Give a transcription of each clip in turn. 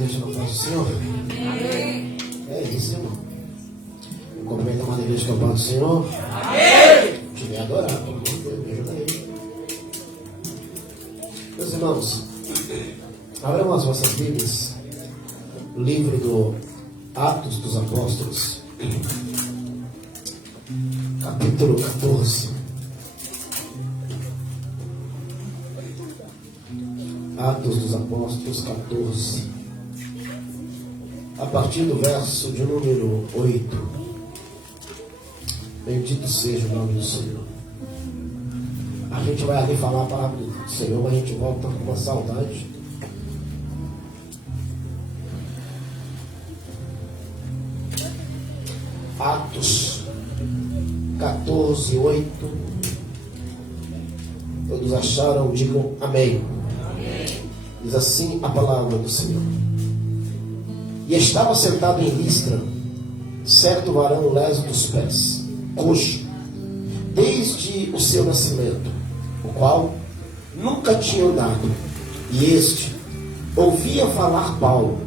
igreja na paz do Senhor? Amém. É isso, irmão. Cumprimento a amada igreja com a paz do Senhor. Amém. Te vem adorar, todo mundo, me ajuda aí. Meus irmãos, abram as vossas Bíblias, livro do Atos dos Apóstolos, capítulo 14. Atos dos Apóstolos 14, a partir do verso de número 8. Bendito seja o nome do Senhor. A gente vai ali falar a palavra do Senhor, mas a gente volta com uma saudade. Atos 14, 8. Todos acharam? Digam amém. Diz assim a palavra do Senhor. E estava sentado em Listra certo varão leso dos pés, coxo, desde o seu nascimento, o qual nunca tinha andado. E este ouvia falar Paulo,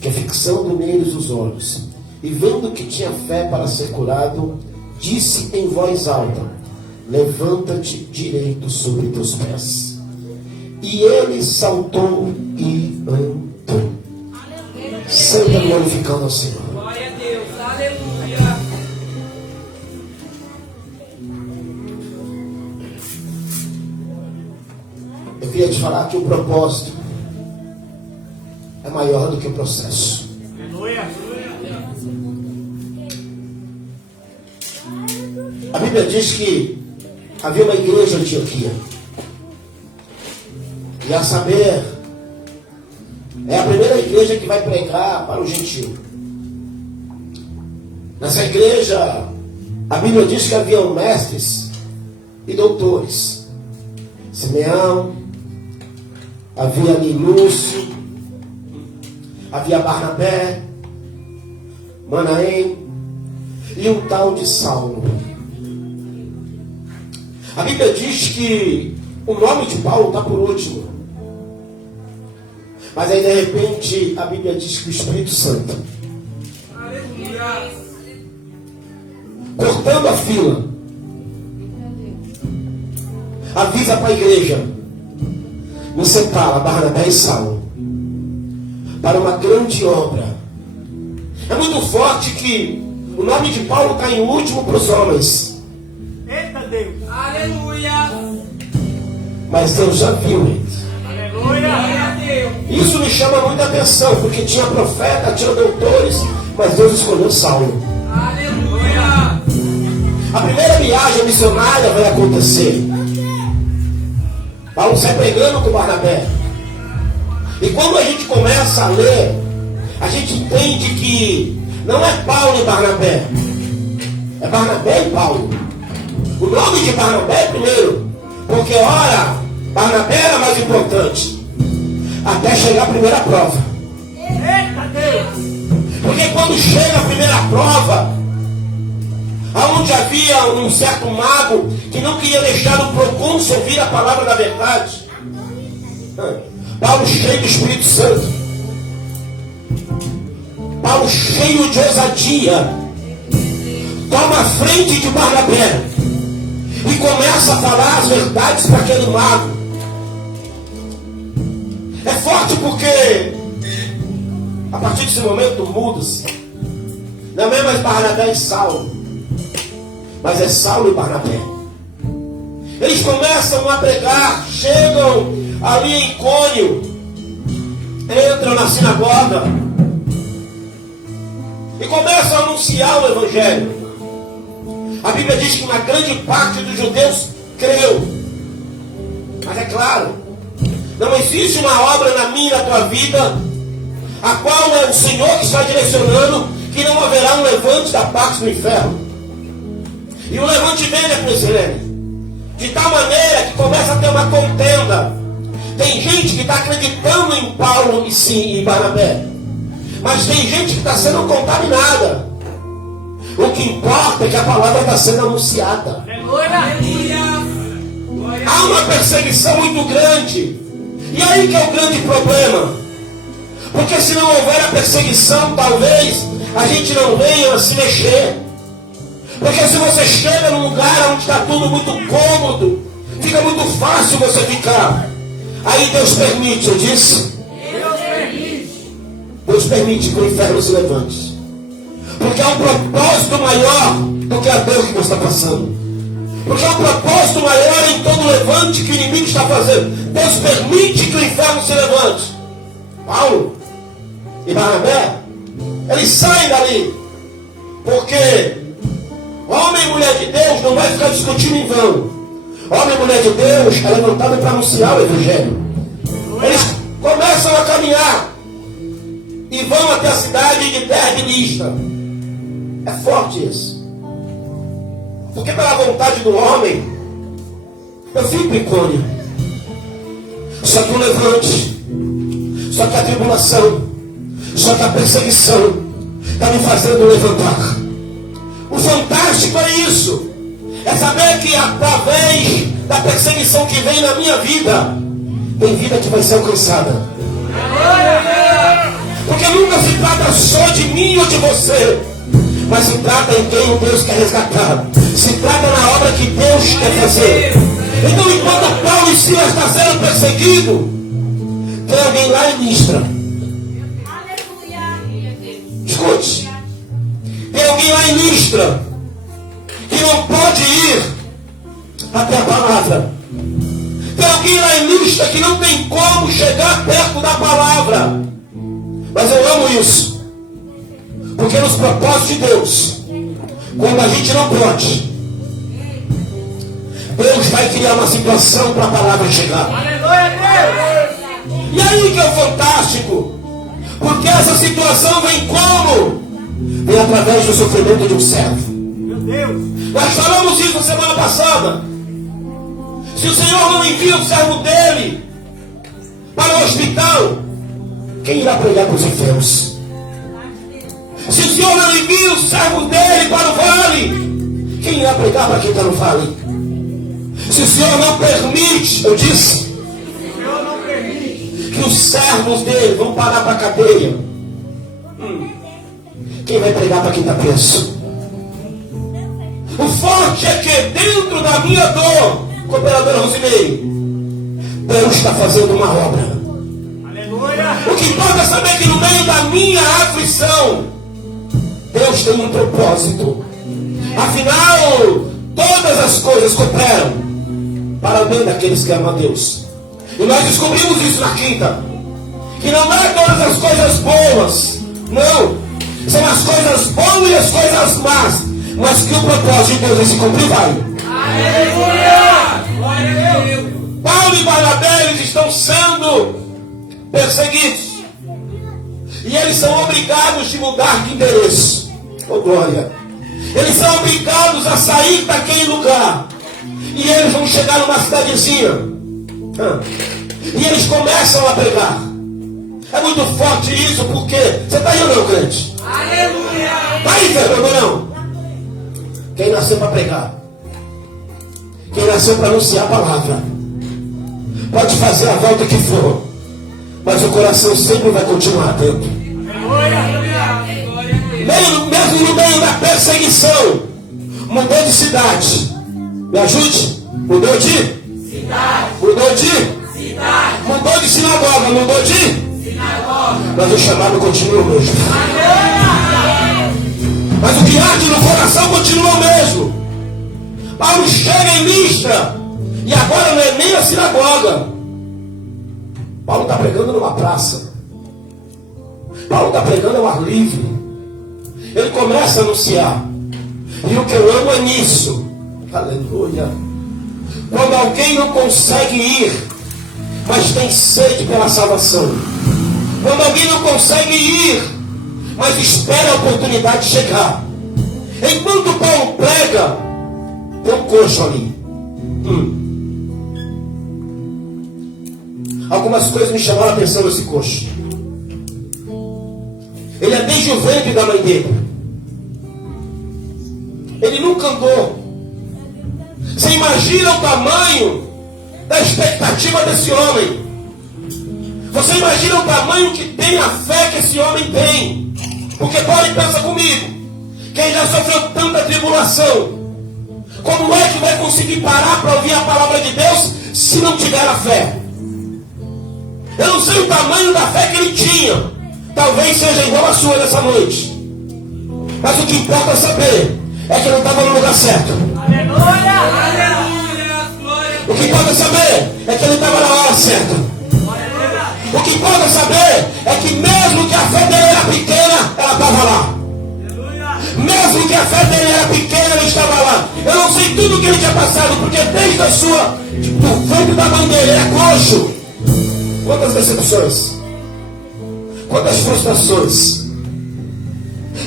que fixando neles os olhos, e vendo que tinha fé para ser curado, disse em voz alta: levanta-te direito sobre teus pés. E ele saltou e andou. Sempre glorificando ao Senhor. Glória a Deus, aleluia. Eu queria te falar que o propósito é maior do que o processo. Aleluia. A Bíblia diz que havia uma igreja em Antioquia. E a saber, é a primeira igreja que vai pregar para o gentio. Nessa igreja, a Bíblia diz que haviam mestres e doutores. Simeão, havia ali Lúcio, havia Barnabé, Manaém e um tal de Saulo. A Bíblia diz que o nome de Paulo está por último. Mas aí de repente a Bíblia diz que o Espírito Santo, cortando a fila, avisa para a igreja: nos separa Barnabé e Saulo para uma grande obra. É muito forte que o nome de Paulo está em último para os homens. Eita Deus, aleluia. Mas Deus já viu eles. Aleluia. Isso me chama muita atenção, porque tinha profeta, tinha doutores, mas Deus escolheu Saulo. Aleluia. A primeira viagem missionária vai acontecer. Paulo sai pregando com Barnabé. E quando a gente começa a ler, a gente entende que não é Paulo e Barnabé, é Barnabé e Paulo. O nome de Barnabé é primeiro, porque ora, Barnabé era mais importante, até chegar a primeira prova. Eita Deus. Porque quando chega a primeira prova, aonde havia um certo mago que não queria deixar o procônsul ouvir a palavra da verdade, Paulo cheio do Espírito Santo, Paulo cheio de ousadia, toma a frente de Barnabé e começa a falar as verdades para aquele mago. É forte porque a partir desse momento muda-se. Não é mais Barnabé e Saulo, mas é Saulo e Barnabé. Eles começam a pregar, chegam ali em Icônio, entram na sinagoga e começam a anunciar o Evangelho. A Bíblia diz que uma grande parte dos judeus creu. Mas é claro, não existe uma obra na minha e na tua vida, a qual é o Senhor que está direcionando, que não haverá um levante da parte do inferno. E o levante vem, né, Presidente? De tal maneira que começa a ter uma contenda. Tem gente que está acreditando em Paulo e sim em Barnabé, mas tem gente que está sendo contaminada. O que importa é que a palavra está sendo anunciada. Há uma perseguição muito grande. E aí que é o grande problema. Porque se não houver a perseguição, talvez a gente não venha a se mexer. Porque se você chega num lugar onde está tudo muito cômodo, fica muito fácil você ficar. Aí Deus permite, eu disse? Deus permite que o inferno se levante. Porque há um propósito maior do que a dor que você está passando. Porque há um propósito maior em todo levante que o inimigo está fazendo. Deus permite que o inferno se levante. Paulo e Barnabé, eles saem dali. Porque homem e mulher de Deus não vai ficar discutindo em vão. Homem e mulher de Deus é levantado para anunciar o Evangelho. Eles começam a caminhar e vão até a cidade de Derbe e Listra. É forte isso. Porque pela vontade do homem, eu fico em Cônia. Só que o levante, só que a tribulação, só que a perseguição está me fazendo levantar. O fantástico é isso. É saber que através da perseguição que vem na minha vida, tem vida que vai ser alcançada. Porque nunca se trata só de mim ou de você, mas se trata em quem o Deus quer resgatar. Se trata na obra que Deus quer fazer. Então, enquanto Paulo e Silas estão sendo perseguidos, tem alguém lá em Listra. Escute. Tem alguém lá em Listra que não pode ir até a palavra. Tem alguém lá em Listra que não tem como chegar perto da palavra. Mas eu amo isso. Porque nos propósitos de Deus, quando a gente não pode, Deus vai criar uma situação para a palavra chegar. E aí que é o fantástico. Porque essa situação vem como? Vem através do sofrimento de um servo. Meu Deus. Nós falamos isso na semana passada. Se o Senhor não envia o servo dele para o hospital, quem irá pregar para os enfermos? Se o Senhor não envia o servo dele para o vale, quem irá pregar para quem está no vale? Se o Senhor não permite, eu disse, O Senhor não permite. que os servos dele vão parar para a cadeia, quem vai pregar para quem está preso? O forte é que dentro da minha dor, cooperadora Rosimeire, Deus está fazendo uma obra. Aleluia. O que importa é saber que no meio da minha aflição, Deus tem um propósito. Afinal, todas as coisas cooperam para o bem daqueles que amam a Deus. E nós descobrimos isso na quinta. Que não é todas as coisas boas. Não. São as coisas boas e as coisas más. Mas que o propósito de Deus é se cumprir vai. Aleluia. Glória a Deus. Paulo e Barnabé, eles estão sendo perseguidos. E eles são obrigados de mudar de endereço. Oh glória. Eles são obrigados a sair daquele lugar. E eles vão chegar numa cidadezinha. E eles começam a pregar. É muito forte isso, porque você está aí ou não, crente? Aleluia. Está aí, Fernando, ou não? Quem nasceu para pregar, quem nasceu para anunciar a palavra, pode fazer a volta que for, mas o coração sempre vai continuar atento. Mesmo no meio da perseguição, mudou de cidade. Me ajude? Mudou de cidade. Mudou de cidade. Mudou de sinagoga. Mudou de sinagoga. Mas o chamado continua o mesmo. Mas o que arde no coração continua o mesmo. Paulo chega em Listra. E agora não é nem a sinagoga. Paulo está pregando numa praça. Paulo está pregando ao ar livre. Ele começa a anunciar. E o que eu amo é nisso. Aleluia. Quando alguém não consegue ir, mas tem sede pela salvação. Quando alguém não consegue ir, mas espera a oportunidade chegar. Enquanto Paulo prega, tem um coxo ali. Algumas coisas me chamaram a atenção nesse coxo. Ele é desde o ventre da mãe dele. Ele nunca andou. Você imagina o tamanho da expectativa desse homem. Você imagina o tamanho que tem a fé que esse homem tem? Porque pode pensar comigo, quem já sofreu tanta tribulação, como é que vai conseguir parar para ouvir a palavra de Deus se não tiver a fé? Eu não sei o tamanho da fé que ele tinha. Talvez seja igual a sua nessa noite. Mas o que importa saber é que ele estava no lugar certo. Aleluia! Aleluia! O que importa saber é que ele estava na hora certa. O que importa saber é que mesmo que a fé dele era pequena, ela estava lá. Mesmo que a fé dele era pequena, ele estava lá. Eu não sei tudo o que ele tinha passado, porque desde a sua, do ventre da mãe dele, ele é coxo. Quantas decepções, quantas frustrações.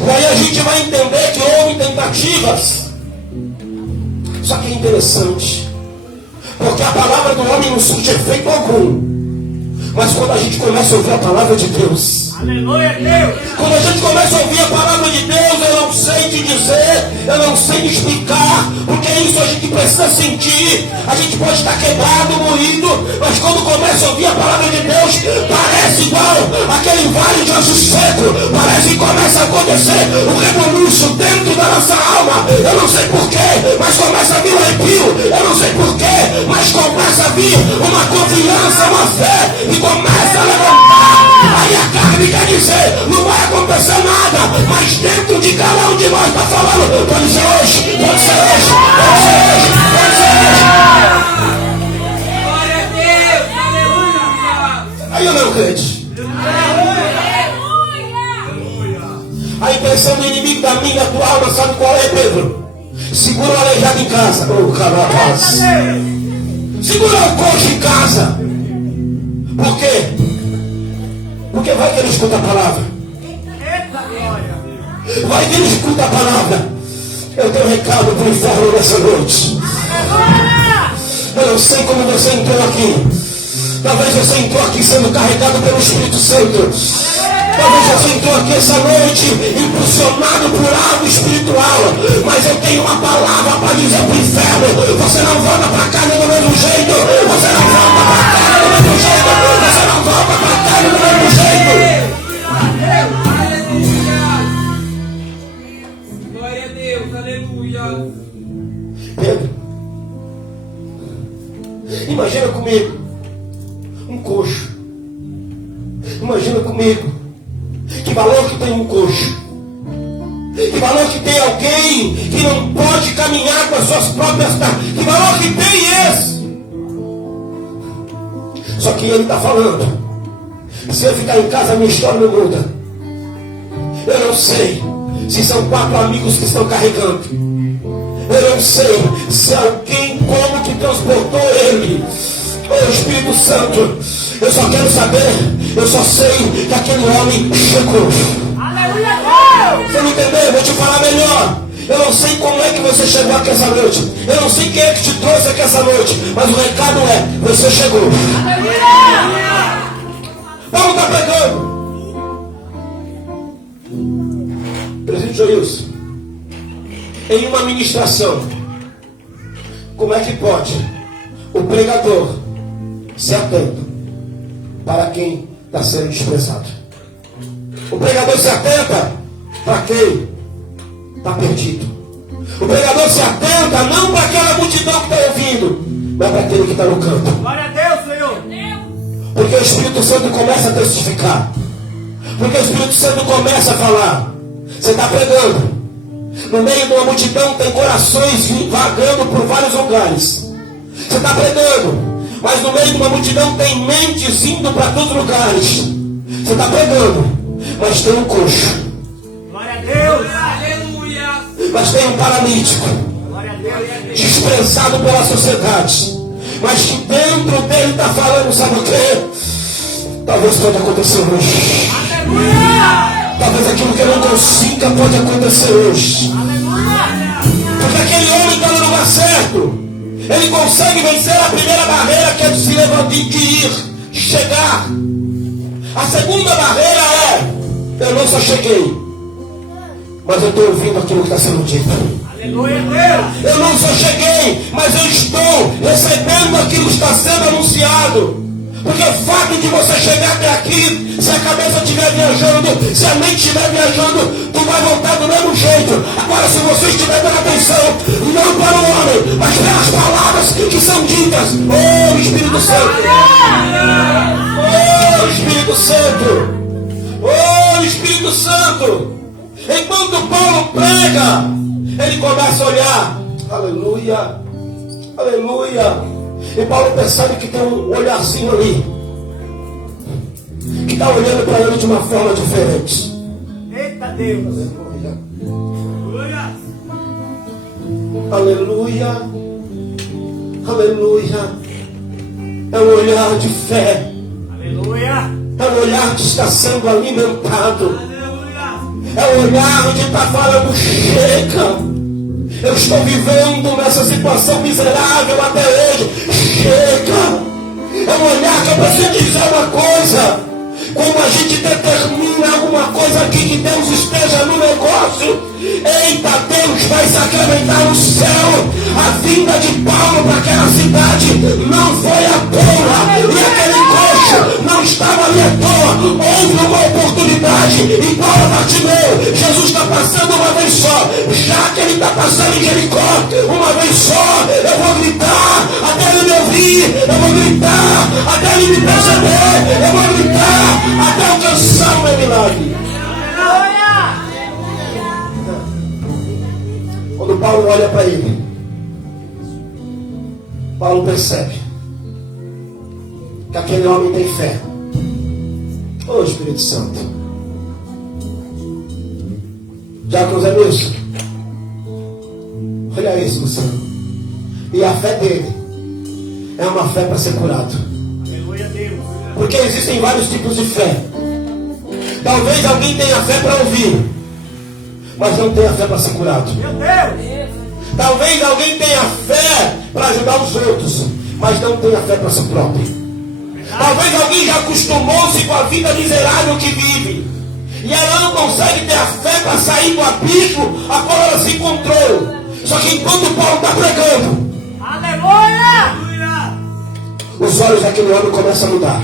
E aí a gente vai entender que houve tentativas. Só que é interessante, porque a palavra do homem não surte efeito algum. Mas quando a gente começa a ouvir a palavra de Deus, aleluia, Deus! Quando a gente começa a ouvir a palavra de Deus, eu não sei te dizer, eu não sei te explicar, porque isso a gente precisa sentir. A gente pode estar quebrado, moído, mas quando começa a ouvir a palavra de Deus, parece igual aquele vale de osso seco. Parece que começa a acontecer um rebuliço dentro da nossa alma. Eu não sei porquê, mas começa a vir um arrepio. Eu não sei porquê, mas começa a vir uma confiança, uma fé, e começa a levantar. Aí a carne quer dizer, não vai acontecer nada, mas dentro de cada um de nós está falando, pode ser hoje, pode ser hoje, pode ser hoje, pode ser hoje. Glória a Deus! Aleluia! Aí eu não crente. A impressão do inimigo da minha e tua alma, sabe qual é, Pedro? Segura o aleijado em casa. Oh, carapaz. Segura o coxo em casa. Por quê? Porque vai que ele escuta a palavra. Vai que ele escuta a palavra. Eu tenho um recado para o inferno nessa noite. Eu não sei como você entrou aqui. Talvez você entrou aqui sendo carregado pelo Espírito Santo. Talvez você entrou aqui essa noite impulsionado por algo espiritual. Mas eu tenho uma palavra para dizer para o inferno. Você não volta para casa do mesmo jeito. Você não volta para casa do mesmo jeito. Você não volta para casa do mesmo jeito. Glória a Deus, aleluia. Pedro, imagina comigo um coxo. Imagina comigo que valor que tem um coxo. Que valor que tem alguém que não pode caminhar com as suas próprias pernas. Que valor que tem esse? Só que ele está falando, se eu ficar em casa a minha história não muda. Eu não sei se são 4 amigos que estão carregando. Eu não sei se alguém como que transportou ele. Oh, Espírito Santo, eu só quero saber, eu só sei que aquele homem chegou. Aleluia, Deus! Você não entendeu? Eu vou te falar melhor. Eu não sei como é que você chegou aqui essa noite. Eu não sei quem é que te trouxe aqui essa noite. Mas o recado é, você chegou. Aleluia! Paulo está pregando. Presidente Joilson, em uma ministração, como é que pode o pregador ser atento para quem está sendo desprezado? O pregador se atenta para quem está perdido. O pregador se atenta não para aquela multidão que está ouvindo, mas para aquele que está no campo. Glória a Deus, Senhor! Porque o Espírito Santo começa a testificar. Porque o Espírito Santo começa a falar. Você está pregando. No meio de uma multidão tem corações vagando por vários lugares. Você está pregando. Mas no meio de uma multidão tem mentes indo para todos os lugares. Você está pregando. Mas tem um coxo. Glória a Deus! Aleluia! Mas tem um paralítico. Glória a Deus! Desprezado pela sociedade. Mas que dentro dele está falando, sabe o quê? Talvez pode acontecer hoje. Aleluia! Talvez aquilo que eu não consiga pode acontecer hoje. Aleluia! Porque aquele homem está no lugar certo. Ele consegue vencer a primeira barreira, que é de se levantar, de ir, chegar. A segunda barreira é, eu não só cheguei, mas eu estou ouvindo aquilo que está sendo dito. Aleluia, Deus! Eu não só cheguei, mas eu estou recebendo aquilo que está sendo anunciado. Porque o fato de você chegar até aqui, se a cabeça estiver viajando, se a mente estiver viajando, tu vai voltar do mesmo jeito. Agora, se você estiver dando atenção, não para o homem, mas para as palavras que são ditas. Oh, Espírito Santo! Oh, Espírito Santo! Oh, Espírito Santo! Enquanto Paulo prega, ele começa a olhar. Aleluia! Aleluia! E Paulo percebe que tem um olharzinho ali, que está olhando para ele de uma forma diferente. Eita Deus! Aleluia! Aleluia! É um olhar de fé. Aleluia! É um olhar que está sendo alimentado. Aleluia! É um olhar de estar falando, chega! Eu estou vivendo nessa situação miserável até hoje. Chega! É um olhar que eu preciso dizer uma coisa. Quando a gente determina alguma coisa aqui que Deus esteja no negócio, eita, Deus vai sacramentar no céu. A vinda de Paulo para aquela cidade não foi à toa. E aquele coxo não estava ali à toa. Houve uma oportunidade. Igual a Bartimeu, Jesus está passando uma vez só. Já que ele está passando em Jericó, uma vez só, eu vou gritar até ele me ouvir. Eu vou gritar até ele me perceber. Eu vou gritar até alcançar o meu milagre. Quando Paulo olha para ele, Paulo percebe que aquele homem tem fé. Ô Espírito Santo, Diácono Zé Wilson, olha isso, Luciano. E a fé dele é uma fé para ser curado. Aleluia, Deus! Porque existem vários tipos de fé. Talvez alguém tenha fé para ouvir, mas não tenha fé para ser curado. Meu Deus! Talvez alguém tenha fé para ajudar os outros, mas não tenha fé para si próprio. Talvez alguém já acostumou-se com a vida miserável que vive, e ela não consegue ter a fé para sair do abismo a qual ela se encontrou. Só que enquanto Paulo está pregando, aleluia! os olhos daquele homem começam a mudar.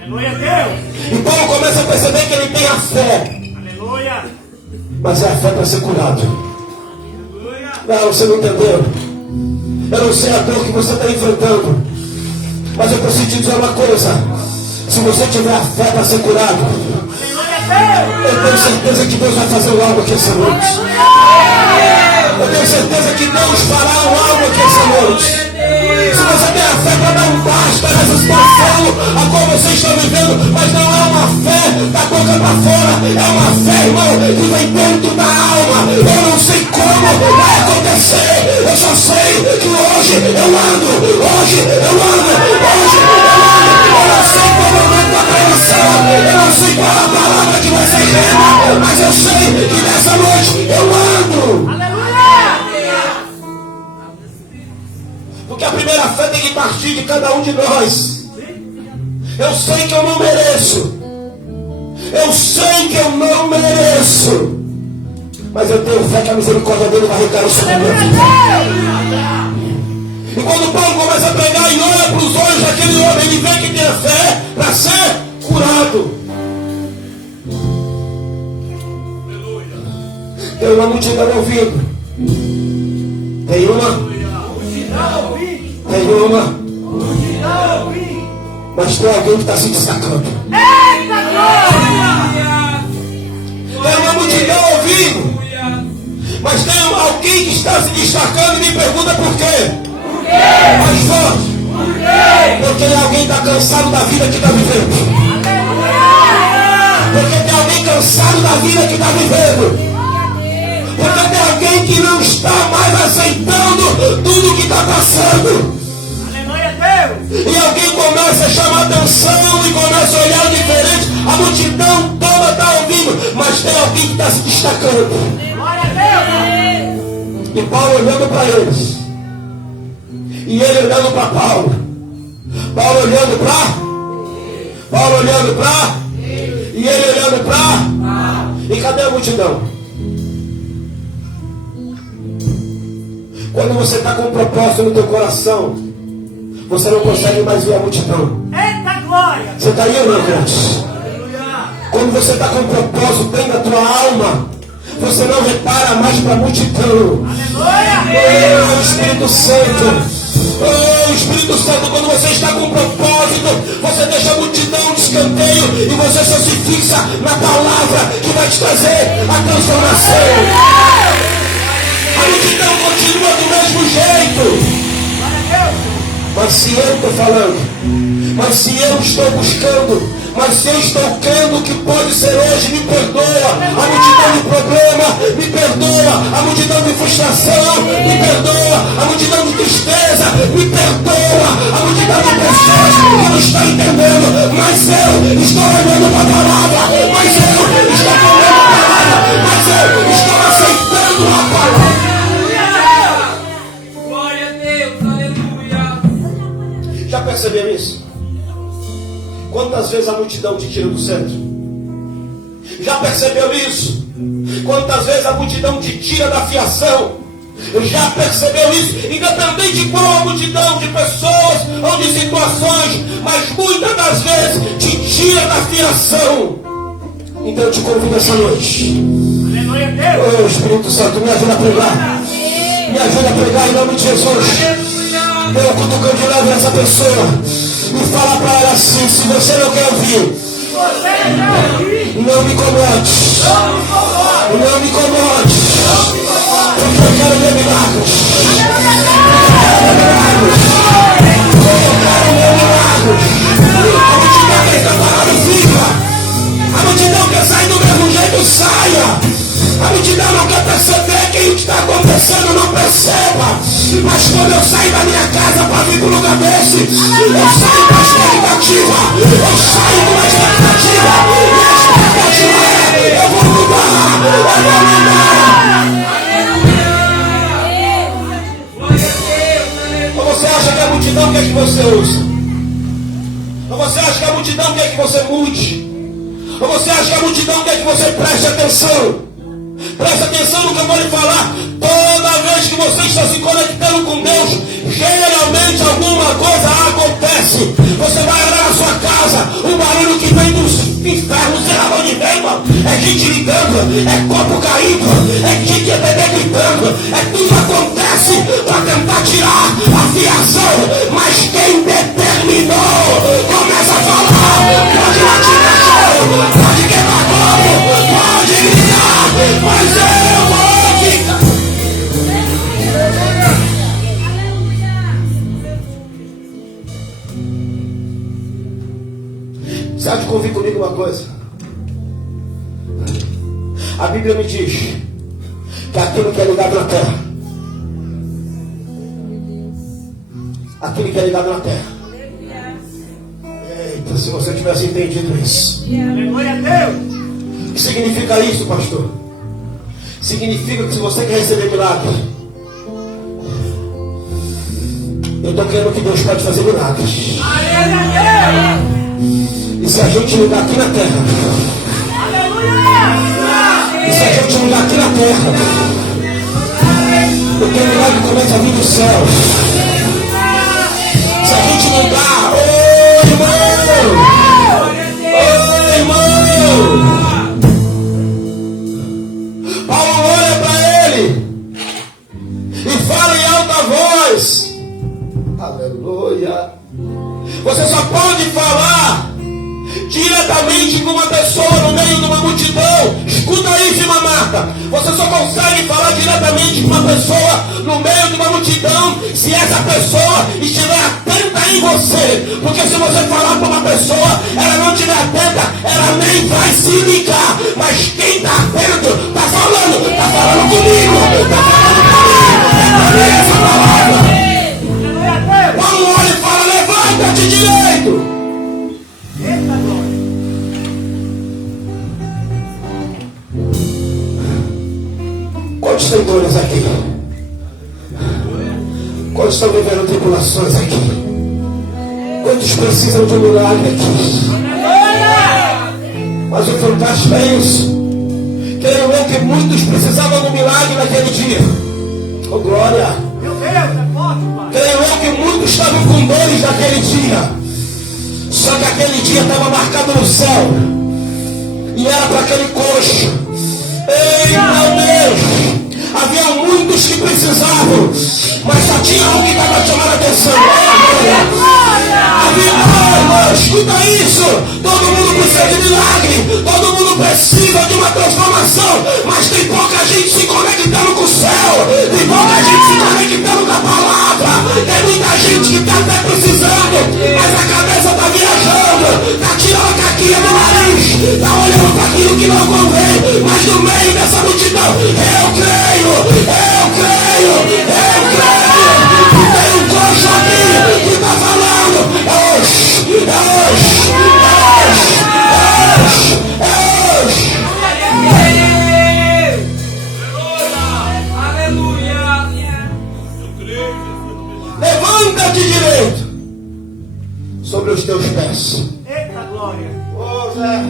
Aleluia, Deus! E Paulo começa a perceber que ele tem a fé, Aleluia! mas é a fé para ser curado. Aleluia! Não, você não entendeu. Eu não sei a dor que você está enfrentando, mas eu preciso te dizer uma coisa. Se você tiver a fé para ser curado, eu tenho certeza que Deus vai fazer algo aqui essa noite. Eu tenho certeza que Deus fará algo aqui essa noite. Se você tem a fé para dar um basta nessa situação a qual você está vivendo, mas não é uma fé da boca para fora, é uma fé, irmão, que vem dentro da alma. Eu não sei como vai acontecer, eu só sei que hoje eu ando, hoje eu ando, hoje eu ando. Eu não sei como eu vou a pregação, eu não sei qual a palavra que vai ser rema, mas eu sei que nessa noite eu ando. Aleluia! Porque a primeira fé tem que partir de cada um de nós. Eu sei que eu não mereço. Eu sei que eu não mereço. Mas eu tenho fé que a misericórdia dele vai recair sobre a minha vida. E quando Paulo começa a pregar e olha para os olhos daquele homem, ele vê que tem fé para ser curado. Tem uma multidão ouvindo. Tem uma. Tem uma. Mas tem alguém que está se destacando. Tem uma multidão ouvindo. Mas tem alguém que está se destacando e me pergunta por quê? Mais forte. Porque alguém está cansado da vida que está vivendo. Porque tem alguém cansado da vida que está vivendo. Porque tem alguém que não está mais aceitando tudo que está passando. Aleluia, Deus! E alguém começa a chamar atenção e começa a olhar diferente. A multidão toda está ouvindo, mas tem alguém que está se destacando. Glória a Deus! E Paulo olhando para eles, e ele olhando para Paulo, Paulo olhando para, Paulo olhando para, e ele olhando para, e cadê a multidão? Quando você está com um propósito no teu coração, você não consegue mais ver a multidão. Eita Você está aí ou não, irmãos? Aleluia. Quando você está com um propósito dentro da tua alma, você não repara mais para a multidão. Aleluia. Oh, Espírito Santo. Oh, Espírito Santo, quando você está com um propósito, você deixa a multidão de escanteio e você só se fixa na palavra que vai te trazer a transformação. A multidão continua do mesmo jeito. Mas se eu estou falando, mas se eu estou buscando, mas se eu estou crendo que pode ser hoje, me perdoa. A multidão de problema, me perdoa. A multidão de frustração, me perdoa. A multidão de tristeza, me perdoa. A multidão de pessoas que não estão entendendo, mas eu estou olhando para a palavra, mas eu estou olhando a palavra, mas eu estou aceitando a palavra. Glória a Deus, aleluia. Já percebeu isso? Quantas vezes a multidão te tira do centro? Já percebeu isso? Quantas vezes a multidão te tira da fiação? Já percebeu isso? Independente de qual a multidão de pessoas ou de situações, mas muitas das vezes te tira da fiação. Então eu te convido essa noite. Aleluia a Deus. Oh, Espírito Santo, me ajuda a pregar. Me ajuda a pregar em nome de Jesus. Eu cutucando de leve essa pessoa e fala para ela assim: se você não quer ouvir, não me incomode. Não me incomode. Porque eu quero ver milagres. Eu quero ver milagres. A multidão quer ficar parada, fica. A multidão quer sair do mesmo jeito, saia. A multidão não quer perceber que o que está acontecendo, não perceba. Mas quando eu saio da minha casa para vir para um lugar desse, eu saio com a expectativa. Eu saio com a expectativa. E a expectativa é: eu vou mudar. Eu vou mudar. Ou você acha que a multidão quer que você ouça? Ou você acha que a multidão quer que você mude? Ou você acha que a multidão quer que você preste atenção? Presta atenção no que eu vou lhe falar. Toda vez que você está se conectando com Deus, geralmente alguma coisa acontece. Você vai olhar na sua casa, o barulho que vem dos infernos, sei lá onde vem, mano. É gente ligando, é copo caindo, é gente bebê gritando. É tudo acontece para tentar tirar a fiação. Mas quem determinou começa a falar: pode latir cachorro, pode quebrar globo, pode gritar, mas eu vou ficar. Você há de convir comigo uma coisa? A Bíblia me diz que aquilo que é ligado na terra, aquilo que é ligado na terra. Eita, se você tivesse entendido isso. Aleluia a Deus. O que significa isso, pastor? Significa que se você quer receber milagre, eu estou crendo que Deus pode fazer milagres. Aleluia a Deus. E se a gente ligar aqui na terra, e se a gente ligar aqui na terra, porque o milagre começa a vir do céu. Se a gente ligar, ô irmão, Paulo olha para ele e fala em alta voz. Aleluia. Você só pode falar diretamente com uma pessoa no meio de uma multidão. Escuta isso, irmã Marta. Você só consegue falar diretamente com uma pessoa no meio de uma multidão se essa pessoa estiver atenta em você. Porque se você falar para uma pessoa, ela não estiver atenta, ela nem vai se ligar. Mas quem está atento, está falando comigo. Está falando comigo. É essa palavra. Paulo olha e fala: levanta-te direito. Eita glória. Quantos têm dores aqui? Quantos estão vivendo tribulações aqui? Quantos precisam de um milagre aqui? Mas o fantástico é isso. Creio eu que muitos precisavam de um milagre naquele dia. Oh glória! Meu Deus, é forte, Pai. Creio eu que muitos estavam com dores naquele dia. Só que aquele dia estava marcado no céu. E era para aquele coxo. Ei, meu Deus! Havia muitos que precisavam, mas só tinha um que estava chamando a atenção. Escuta isso! Todo mundo precisa de milagre, todo mundo precisa de uma transformação, mas tem pouca gente se conectando com o céu, tem pouca gente se conectando com a palavra, tem muita gente que está até precisando, mas a cabeça está viajando, está tirando a caquinha do nariz, está olhando para aquilo que não convém, mas no meio dessa multidão, eu creio, tem um coxo aqui que está falando, levanta-te direito sobre os teus pés. Eita glória. Ô Zé,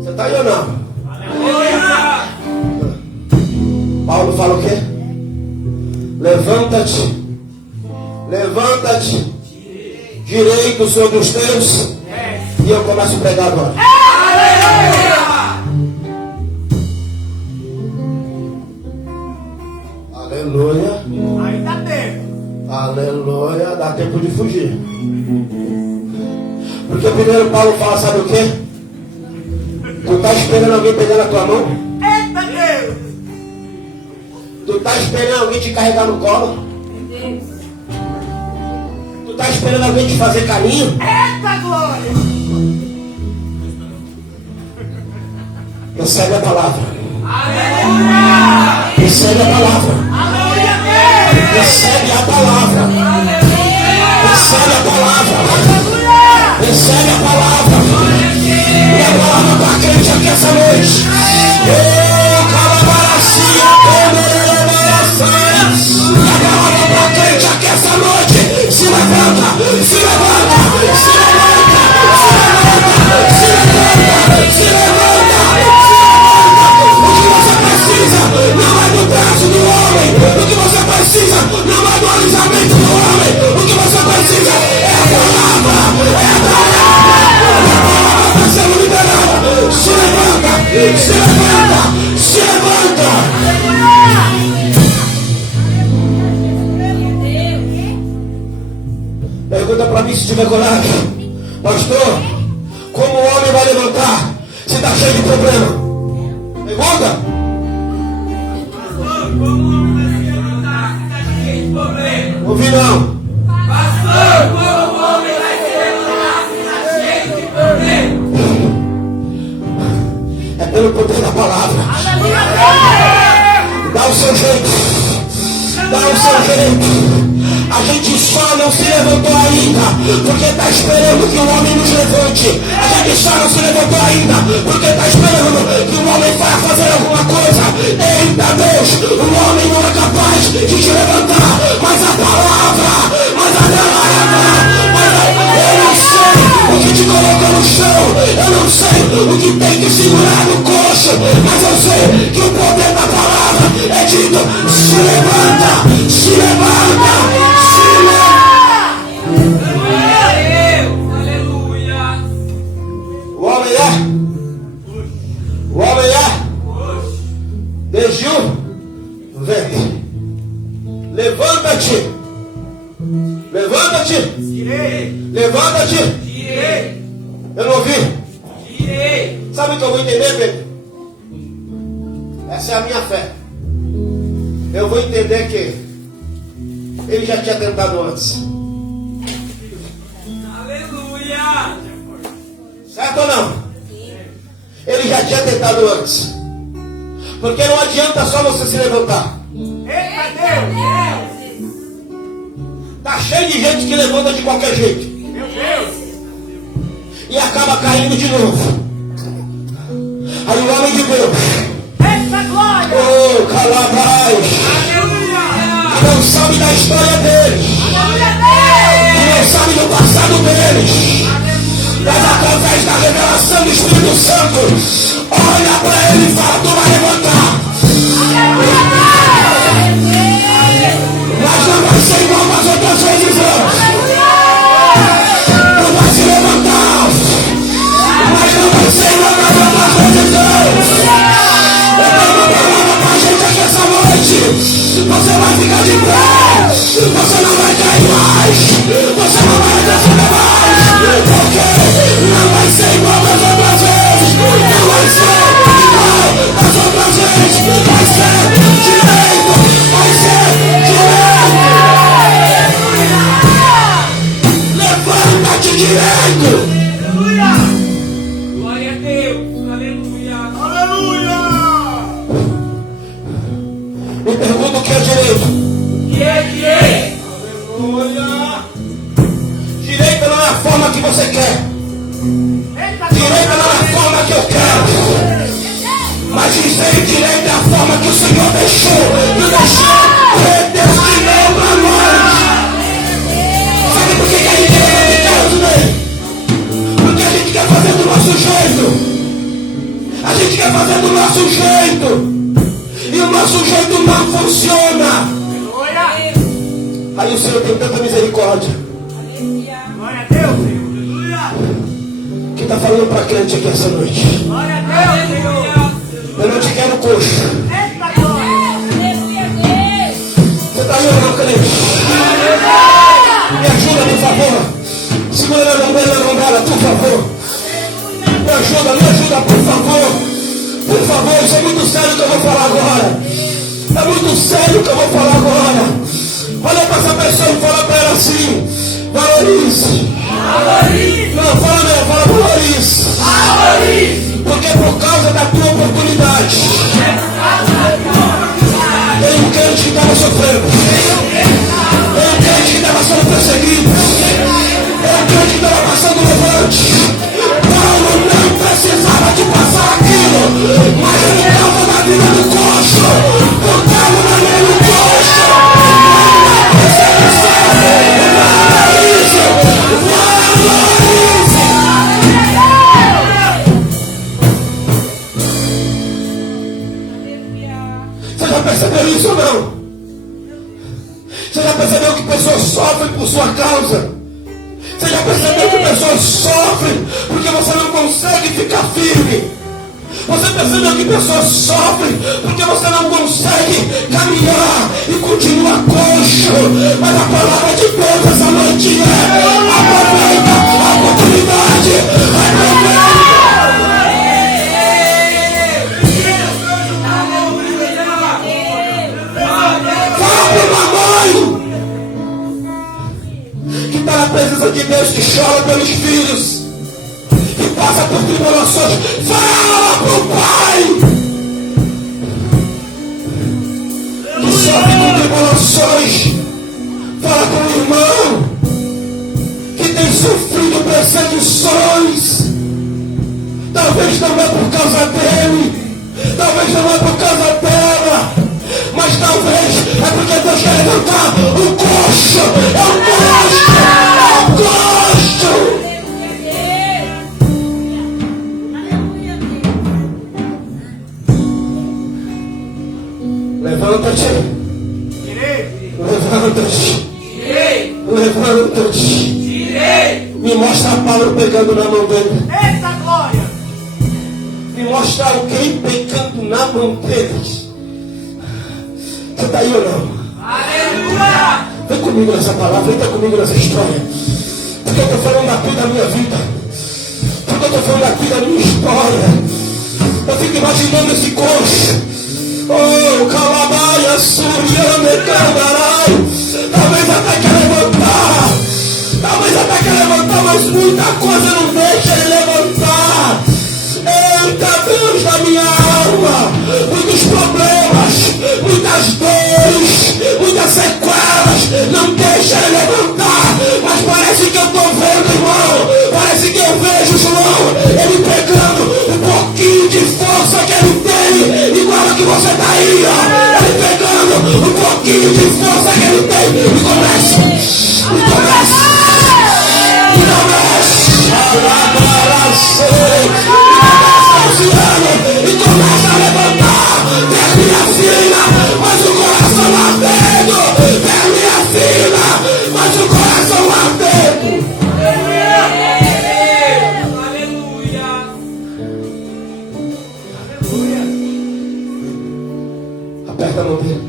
você está aí ou não? Aleluia. Paulo fala o quê? Levanta-te direito sobre os teus. E eu começo a pregar agora. Aleluia. Aí dá tempo. Aleluia. Dá tempo de fugir. Porque primeiro Paulo fala, sabe o quê? Tu está esperando alguém pegar na tua mão? Eita Deus. Tu está esperando alguém te carregar no colo? Tu está esperando alguém te fazer carinho? Eita glória. Recebe a palavra. Aleluia. Recebe a palavra. Aleluia Deus. Recebe a palavra. Recebe a palavra. Recebe a palavra. E a palavra para crente aqui essa noite. Calabaracia, e a palavra para crente aqui essa noite. Se levanta, se levanta, se levanta, se levanta, se levanta, se levanta. O que você precisa não é do braço do homem. O que você precisa não é do alisamento do homem. O que você precisa é a palavra. É a palavra. A palavra está sendo liberada. Se levanta, se levanta, se levanta. Pergunta para mim se tiver coragem. Pastor, como o homem vai levantar se está cheio de problema? Pergunta. Pastor, como o homem vai se levantar se está cheio de problema? Ouvi não. Pastor, como o homem vai se levantar se está cheio de problema? É pelo poder da palavra. Dá o seu jeito. Dá o seu jeito. A gente só não se levantou ainda porque está esperando que o homem nos levante. A gente só não se levantou ainda porque está esperando que o homem vá fazer alguma coisa. Eita Deus, o homem não é capaz de te levantar, mas a palavra, mas a palavra, eu não sei o que te colocou no chão, eu não sei o que tem que segurar no coxo, mas eu sei que o poder da palavra é dito: se levanta, se levanta. O homem é desde o ventre. Levanta-te. Levanta-te. Levanta-te. Eu não ouvi. Sabe o que eu vou entender, Pedro? Essa é a minha fé. Eu vou entender que ele já tinha tentado antes. Aleluia. Certo ou não? Ele já tinha tentado antes. Porque não adianta só você se levantar. Eita Deus. Tá cheio de gente que levanta de qualquer jeito Meu Deus. e acaba caindo de novo. Aí o homem de Deus, Eita glória. oh Calabrais, Aleluia. que não sabe da história deles, Aleluia Deus. que não sabe do passado deles, mas através da revelação do Espírito Santo, olha para ele e fala: tu vai levantar. Mas não vai ser igual das outras vezes antes. Tu Direita não é a forma que você quer. Direita não é a forma que eu quero. Mas direita é a forma que o Senhor deixou. Que deixou predestinou para nós. Sabe por que a gente quer fazer dele? Porque a gente quer fazer do nosso jeito. A gente quer fazer do nosso jeito. E o nosso jeito não funciona. Aí o Senhor tem tanta misericórdia. Glória a Deus, Senhor. Que está falando para crente aqui essa noite. Glória a Deus, Senhor. Eu não te quero coxo. Eita glória. Você está aí ou não, crente? Me ajuda, por favor. Segura na mão dela, por favor. Me ajuda, por favor. Por favor, isso é muito sério que eu vou falar agora. É muito sério que eu vou falar agora. Olha para essa pessoa e fala para ela assim: valorize. Valorize. Não, fala valorize. Valorize. Porque é por causa da tua oportunidade. Tem um crente que estava sofrendo. Tem um crente que estava sendo perseguido. Tem um crente que estava passando levante. Paulo não precisava de passar aquilo, mas ele estava na vida do coxo. Eu estava na vida do coxo. Você já percebeu isso ou não? Você já percebeu que pessoas sofrem por sua causa? Você já percebeu que pessoas sofrem porque você não consegue ficar firme? Você percebeu que pessoas sofrem porque você não consegue caminhar e continua coxo? Mas a palavra de Deus essa noite é: aproveita a oportunidade. Fala para mamãe que está na presença de Deus, que chora pelos filhos, que passa por tribulações. Fala para o pai que sofre com tribulações. Fala com o irmão que tem sofrido perseguições. Talvez não é por causa dele, talvez não é por causa dela, mas talvez é porque Deus quer levantar o coxo. É o coxo, é o coxo. Levanta-te. Levanta-te. Levanta-te. Me mostra Paulo pegando na mão dele. Eita glória. Me mostra alguém pegando na mão deles. Você está aí ou não? Aleluia. Vem comigo nessa palavra, entra comigo nessa história. Porque eu estou falando aqui da minha vida. Porque eu estou falando aqui da minha história. Eu fico imaginando esse coxo. Oh, calabaia, suriane, candarai. Talvez até quer levantar. Talvez até quer levantar, mas muita coisa não deixa ele levantar. Eita Deus da minha alma. Muitos problemas, muitas dores, muitas sequelas não deixa ele levantar. Mas parece que eu estou vendo, irmão. Parece que eu vejo João, ele pegando um pouquinho de força que ele tem, igual a que você está aí, ó. Ele pegando um pouquinho de força que ele tem e começa. E começa a levantar. Termina fina, mas o coração ardendo. Termina fina, mas o coração ardendo. Aperta a mão dele.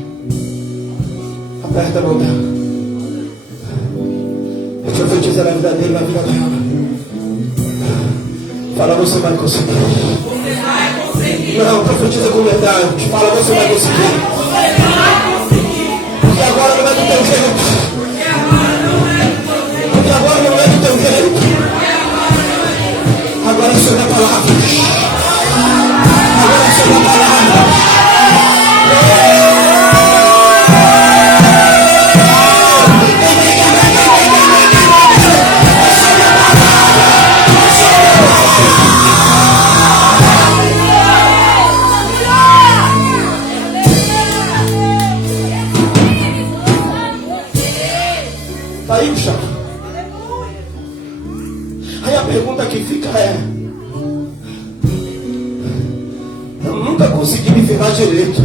Aperta a mão dela. Eu profetizo na vida dele, na vida dela. Fala, você vai conseguir. Você vai conseguir. Não, profetiza com verdade. Fala, você vai conseguir. Você vai conseguir. Porque agora não é do teu jeito. Porque agora não é do teu jeito. Agora é sobre a palavra. Agora é sobre a palavra. Tem que quebrar nunca consegui me firmar direito.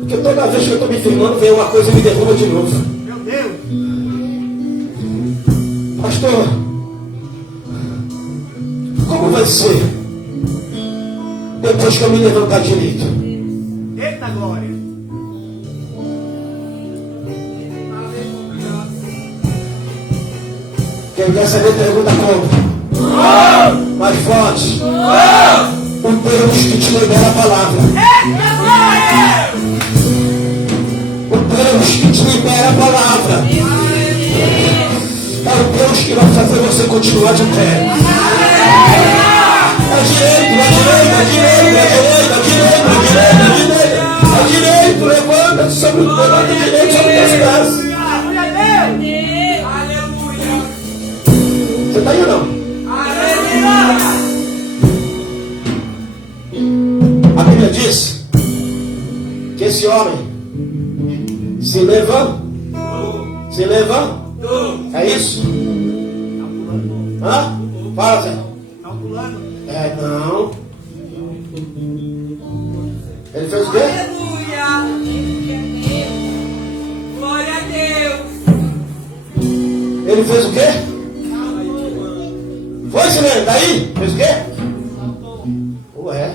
Porque toda vez que eu estou me firmando, vem uma coisa e me derruba de novo. Meu Deus! Pastor, como vai ser depois que eu me levantar direito? Eita glória! Quem quer saber pergunta como? Mais forte. O Deus que te libera a palavra. Eita glória! O Deus que te libera a palavra. É o Deus que vai fazer você continuar de pé. É direito, é direito, é direito, é direito, é direito, é direito, é direito. É direito, levanta sobre o levanta direito sobre os teus pés. Glória a Deus! Aleluia! Você está aí ou não? Aleluia! A Bíblia diz que esse homem se levanta. Se levanta. É isso? Hã? Fala, Zé. Estão pulando? É, não. Ele fez o quê? Aleluia! Glória a Deus! Ele fez o quê? Foi, Silêncio? Daí? Fez o quê? Ué.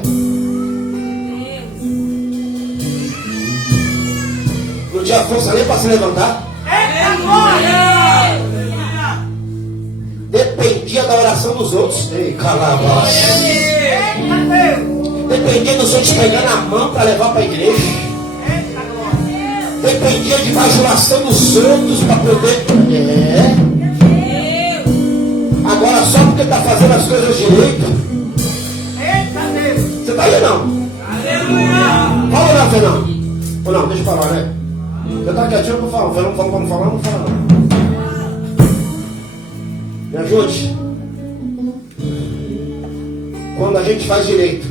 Não tinha força nem para se levantar. Eita glória! Dependia da oração dos outros. Ei, calabas. Eita Deus! Dependia dos outros pegando a mão para levar para a igreja. Eita glória! Dependia de bajulação dos outros para poder. Agora só porque está fazendo as coisas direito. Eita Deus! Você está aí ou não? Aleluia! Fala ou não, Fernando? Ou não? Deixa eu falar, né? Eu estava quietinho, eu não falo. Vamos falar, não fala não. Me ajude. Quando a gente faz direito,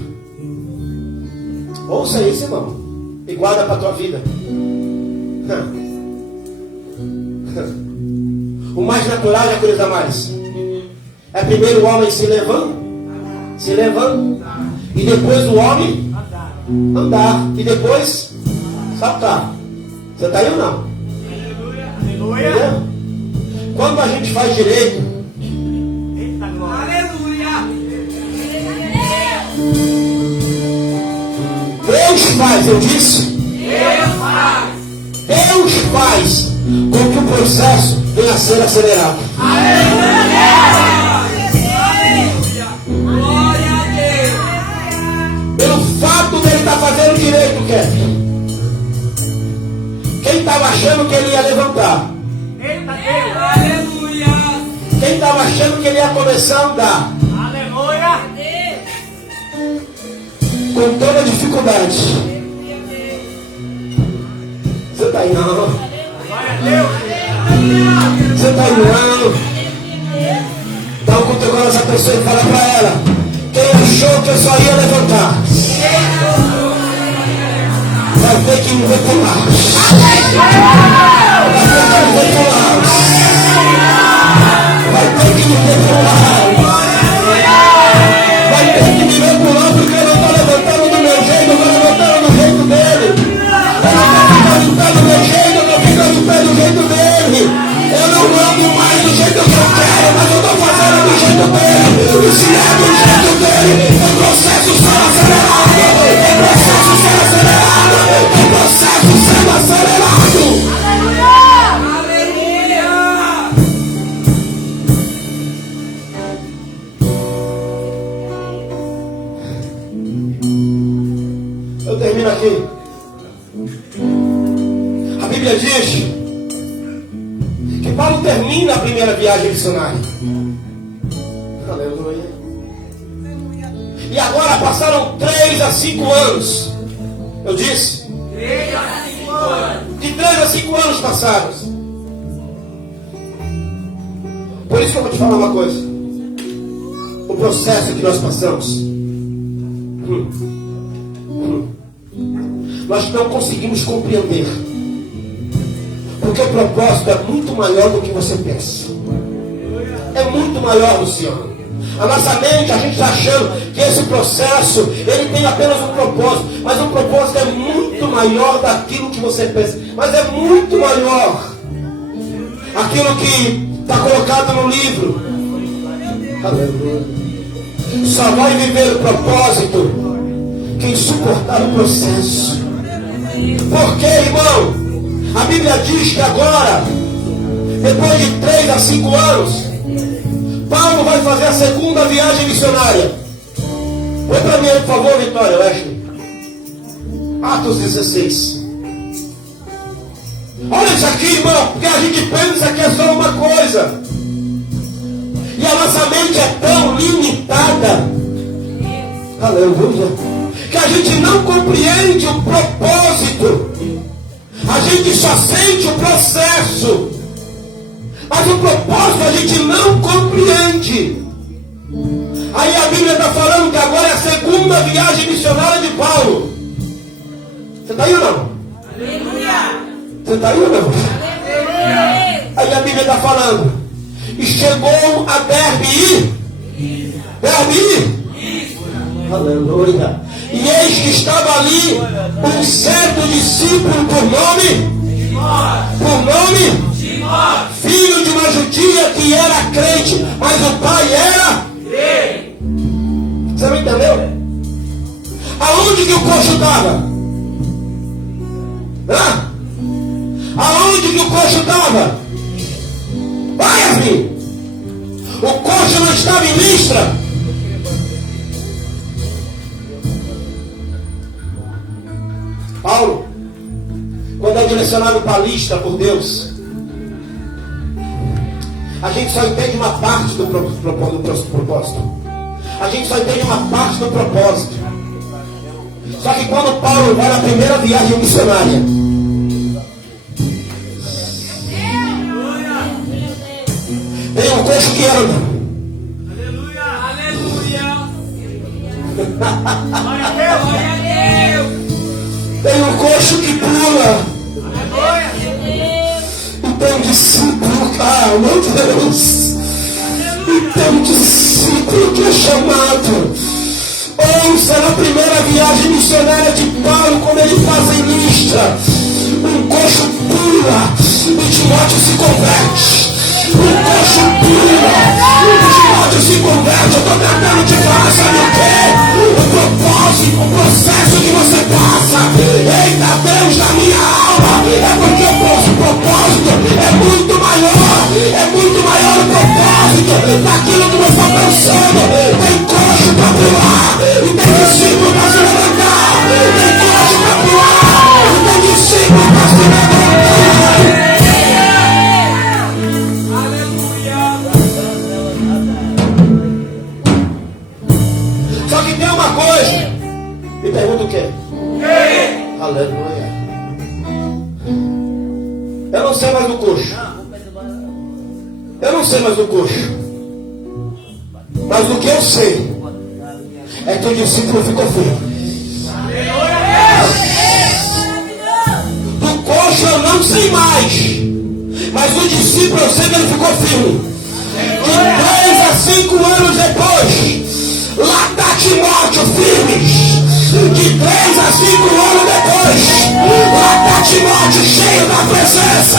ouça isso, irmão, e guarda para a tua vida. O mais natural é a coisa mais. É primeiro o homem se levanta, e depois o homem andar, e depois saltar. Você está aí ou não? Aleluia! Entendeu? Quando a gente faz direito, Eita glória! Aleluia! Deus faz, eu disse. Deus faz! Deus faz com que o processo venha a ser acelerado. Glória a Deus! Pelo fato dele estar fazendo direito, Kevin. Quem estava achando que ele ia levantar? Eita Deus! Aleluia! Quem estava achando que ele ia começar a andar? Aleluia! Com toda dificuldade. Você está aí não? Glória a Deus! Você está aí não? Dá um cotovelo nessa pessoa e fala para ela: quem achou que eu só ia levantar, vai ter que me ver pular. Vai ter que me ver pular. Vai ter que me ver pular porque eu não estou levantando do meu jeito, eu estou levantando do jeito dele. Eu não estou ficando do meu jeito, eu estou ficando do pé do jeito dele. Eu não ando mais do jeito que eu quero, mas eu estou fazendo do jeito dele. E se é do jeito dele, o processo será acelerado. O processo será acelerado. O processo será acelerado. Eu termino aqui. A Bíblia diz que Paulo termina a primeira viagem missionária. Aleluia. E agora passaram 3 a 5 anos. Eu disse? 3 a 5 anos! De 3 a 5 anos passados. Por isso que eu vou te falar uma coisa. O processo que nós passamos, nós não conseguimos compreender. Porque o propósito é muito maior do que você pensa. É muito maior, Luciano. A nossa mente, a gente está achando que esse processo, ele tem apenas um propósito. Mas o propósito é muito maior daquilo que você pensa. Mas é muito maior. Aquilo que está colocado no livro. Aleluia. Só vai viver o propósito quem suportar o processo. Por quê, irmão? A Bíblia diz que agora, depois de 3 a 5 anos, Paulo vai fazer a segunda viagem missionária. Põe para mim, por favor, Vitória, Wesley. Atos 16. Olha isso aqui, irmão, porque a gente pensa que é só uma coisa. E a nossa mente é tão limitada. Aleluia. Que a gente não compreende o propósito. A gente só sente o processo. Mas o propósito a gente não compreende. Aí a Bíblia está falando que agora é a segunda viagem missionária de Paulo. Você está aí ou não? Aleluia. Você está aí ou não? Aí a Bíblia está falando. E chegou a Derbe. Derbe. Aleluia. E eis que estava ali um certo discípulo por nome, filho de uma judia que era crente, mas o pai era. Você não entendeu? Aonde que o coxo estava? Aonde que o coxo estava? Vai, Yasmin! O coxo não estava em Listra. Paulo, quando é direcionado para Listra por Deus, a gente só entende uma parte do propósito. A gente só entende uma parte do propósito. Só que quando Paulo vai na primeira viagem missionária, tem um coxo que anda. Aleluia. Glória a Deus. Tem um coxo que pula. E tem um discípulo, meu Deus. E tem um discípulo que é chamado. Ouça, na primeira viagem missionária de Paulo, quando ele passa em Listra, um coxo pula e Timóteo se converte. Um coxo pula e Timóteo se converte. Eu estou tentando te falar, sabe o quê? O propósito, o processo que você passa. Eita Deus da minha alma, é porque o propósito é muito maior. É muito maior o propósito daquilo que você está pensando. Tem coxo para pular e tem discípulo para se levantar. Tem coxo para pular e tem discípulo para se levantar. Só que tem uma coisa. Me pergunta o quê? Aleluia. Eu não sei mais do coxo. Eu não sei mais do coxo. Mas o que eu sei é que o discípulo ficou firme. Do coxo eu não sei mais. Mas o discípulo eu sei que ele ficou firme. De 3 a 5 anos depois, lá está Timóteo firmes. De 3 a 5 anos depois, lá está Timóteo cheio da presença.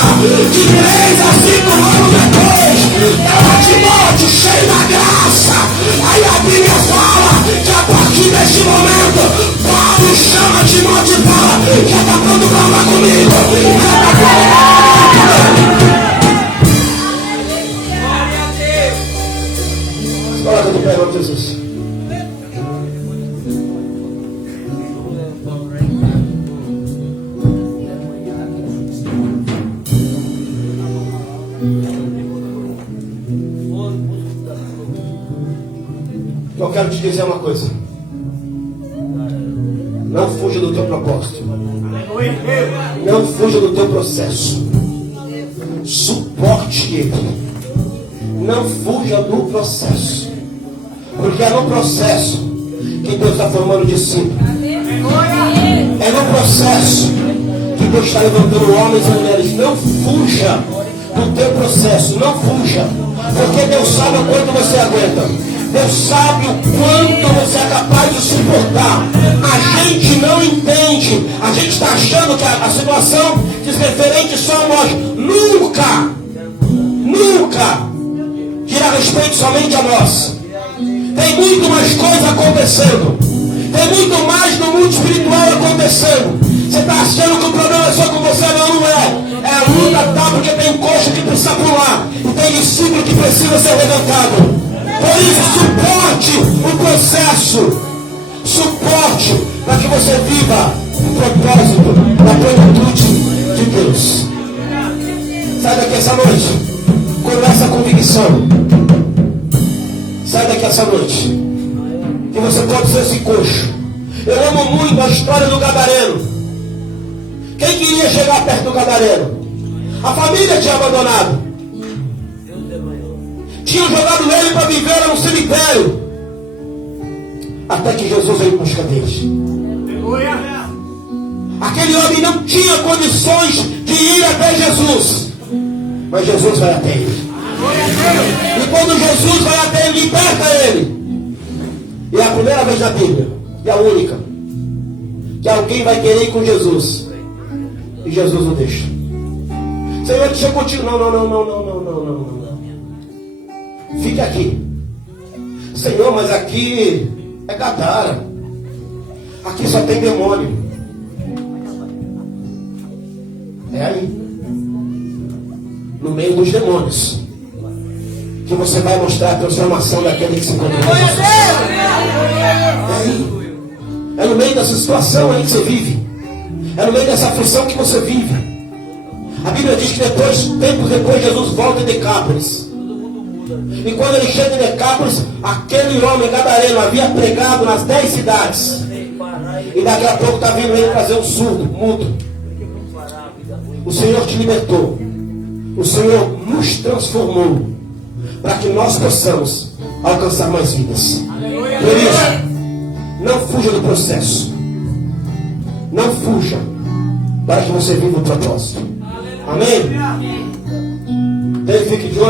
De 3 a 5 anos depois, está Timóteo cheio da graça. Aí a Bíblia fala que a partir deste momento, Paulo chama Timóteo e fala: já está pronto para andar comigo. Já está pronto para andar comigo. Coloca do pé, nome de Jesus. Eu quero te dizer uma coisa. Não fuja do teu propósito. Não fuja do teu processo. Suporte ele. Não fuja do processo. Porque é no processo que Deus está formando discípulos. É no processo que Deus está levantando homens e mulheres. Não fuja do teu processo. Não fuja. Porque Deus sabe o quanto você aguenta. Deus sabe o quanto você é capaz de suportar. A gente não entende. A gente está achando que a situação diz referente só a nós. Nunca dirá respeito somente a nós. Tem muito mais coisa acontecendo. Tem muito mais no mundo espiritual acontecendo. Você está achando que o problema é só com você? Não é. É a luta, tá? Porque tem um coxo que precisa pular. E tem discípulo que precisa ser levantado. Por isso, suporte o processo. Suporte para que você viva o propósito da plenitude de Deus. Sai daqui essa noite com essa convicção. Sai daqui essa noite que você pode ser esse coxo. Eu amo muito a história do gadareno. Quem queria chegar perto do gadareno? A família tinha abandonado. Tinham jogado ele para viver no cemitério. Até que Jesus veio buscar deles. Aquele homem não tinha condições de ir até Jesus. Mas Jesus vai até ele. E quando Jesus vai até ele, liberta ele. E é a primeira vez na Bíblia, e a única, que alguém vai querer ir com Jesus. E Jesus o deixa. Senhor, deixa eu contigo. Não. Fique aqui. Senhor, mas aqui é Gadara. Aqui só tem demônio. É aí, no meio dos demônios, que você vai mostrar a transformação daquele que se encontra com Jesus. É aí. É no meio dessa situação aí que você vive. É no meio dessa aflição que você vive. A Bíblia diz que tempos depois, Jesus volta em Decápolis. E quando ele chega em Decápolis, aquele homem gadareno havia pregado nas 10 cidades. E daqui a pouco está vindo ele trazer um surdo, mudo. O Senhor te libertou. O Senhor nos transformou para que nós possamos alcançar mais vidas. Por isso, não fuja do processo. Não fuja, para que você viva o propósito. Amém? Fique de olho.